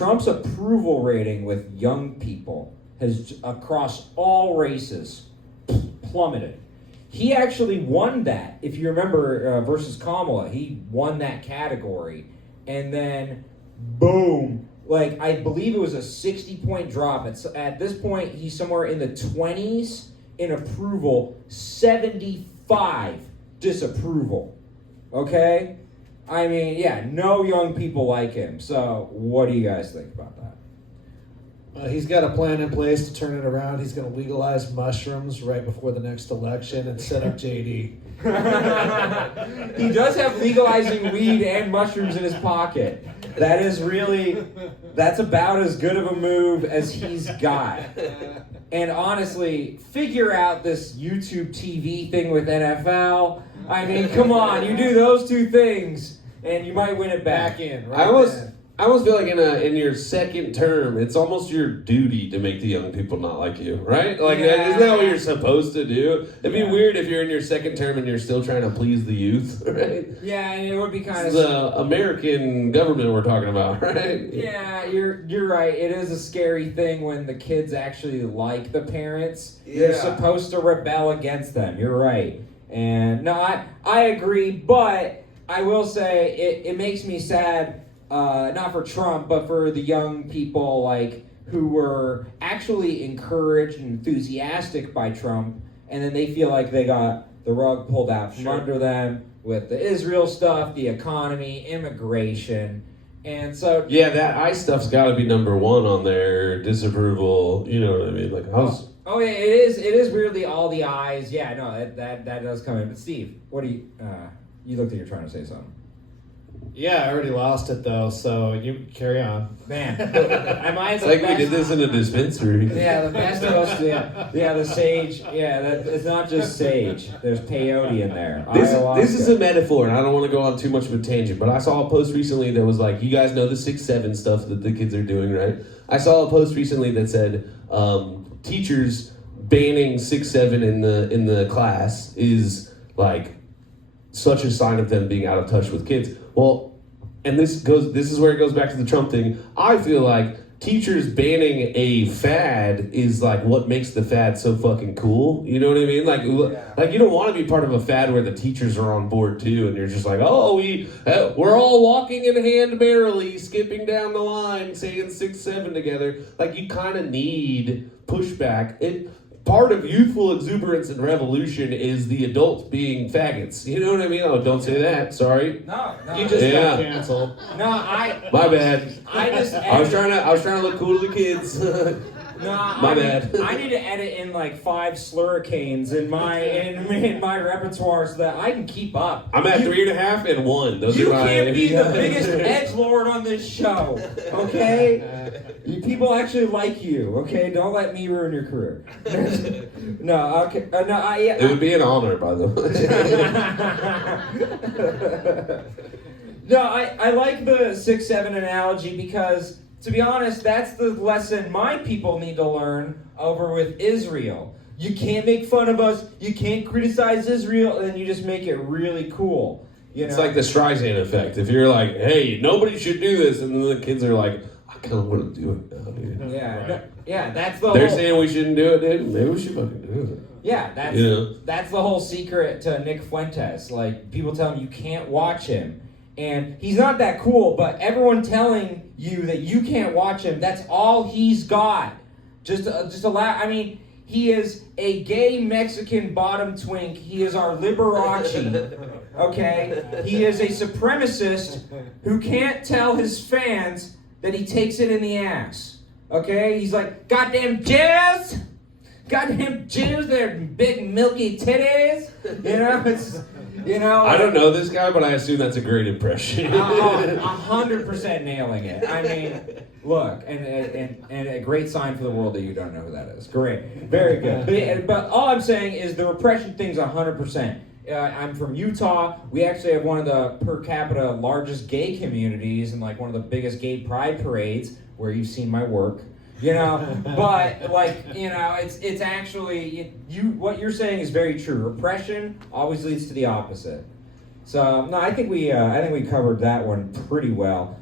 Trump's approval rating with young people has, across all races, plummeted. He actually won that. If you remember, versus Kamala, he won that category. And then, boom, like, I believe it was a 60-point drop. At this point, he's somewhere in the 20s in approval, 75 disapproval. Okay? I mean, yeah, no young people like him. So, what do you guys think about that? He's got a plan in place to turn it around. He's going to legalize mushrooms right before the next election and set up JD. He does have legalizing weed and mushrooms in his pocket. That is really, that's about as good of a move as he's got. And honestly, figure out this YouTube TV thing with NFL. I mean, come on, you do those two things, and you might win it back in. Right, I almost feel like in your second term, it's almost your duty to make the young people not like you, right? Like, isn't that what you're supposed to do? It'd be weird if you're in your second term and you're still trying to please the youth, right? Yeah, and it would be kind of the American government we're talking about, right? Yeah, you're right. It is a scary thing when the kids actually like the parents. Yeah. They're supposed to rebel against them. You're right. And no, I agree, but I will say it makes me sad. Not for Trump, but for the young people like who were actually encouraged and enthusiastic by Trump, and then they feel like they got the rug pulled out from under them with the Israel stuff, the economy, immigration, and so that ICE stuff's got to be number one on their disapproval. You know what I mean? Like, oh yeah, it is weirdly all the eyes. Yeah, no, that does come in. But Steve, what do you? You looked like you're trying to say something. Yeah, I already lost it though, so you carry on. Man, am I it's like best? We did this in a dispensary. Yeah, the best host. Yeah, the sage. Yeah, it's not just sage. There's peyote in there. This is a metaphor, and I don't want to go on too much of a tangent, but I saw a post recently that was like, you guys know the 6-7 stuff that the kids are doing, right? I saw a post recently that said teachers banning 6-7 in the class is like such a sign of them being out of touch with kids. Well, and this is where it goes back to the Trump thing. I feel like teachers banning a fad is like what makes the fad so fucking cool. You know what I mean? Like you don't want to be part of a fad where the teachers are on board too, and you're just like, oh, we're all walking in hand merrily, skipping down the line, saying 6-7 together. Like, you kind of need pushback. Part of youthful exuberance and revolution is the adults being faggots. You know what I mean? Oh, don't say that. Sorry. No. You just got canceled. No, My bad. I was trying to look cool to the kids. My bad. I need to edit in like 5 slurricanes in my repertoire so that I can keep up. I'm at 3.5 and 1. Those you are my. Can't be the biggest edgelord on this show, okay? People actually like you, okay? Don't let me ruin your career. No, okay. It would be an honor, by the way. No, I like the 6-7 analogy because, to be honest, that's the lesson my people need to learn over with Israel. You can't make fun of us, you can't criticize Israel, and then you just make it really cool. You know? It's like the Streisand effect. If you're like, hey, nobody should do this, and then the kids are like, I kind of want to do it now, dude. Yeah, that's the They're saying we shouldn't do it, dude. Maybe we should fucking do it. Yeah, that's the whole secret to Nick Fuentes. Like, people tell him you can't watch him. And he's not that cool, but everyone telling you that you can't watch him, that's all he's got. Just allow, I mean, he is a gay Mexican bottom twink. He is our Liberace, okay? He is a supremacist who can't tell his fans that he takes it in the ass, okay? He's like, goddamn Jews! Goddamn Jews, they're big milky titties! I don't know this guy, but I assume that's a great impression. 100% nailing it. I mean, look, and a great sign for the world that you don't know who that is. Great, very good. But all I'm saying is the repression thing's 100%. I'm from Utah. We actually have one of the per capita largest gay communities and like one of the biggest gay pride parades where you've seen my work. But like, it's actually what you're saying is very true. Repression always leads to the opposite. So no, I think we covered that one pretty well.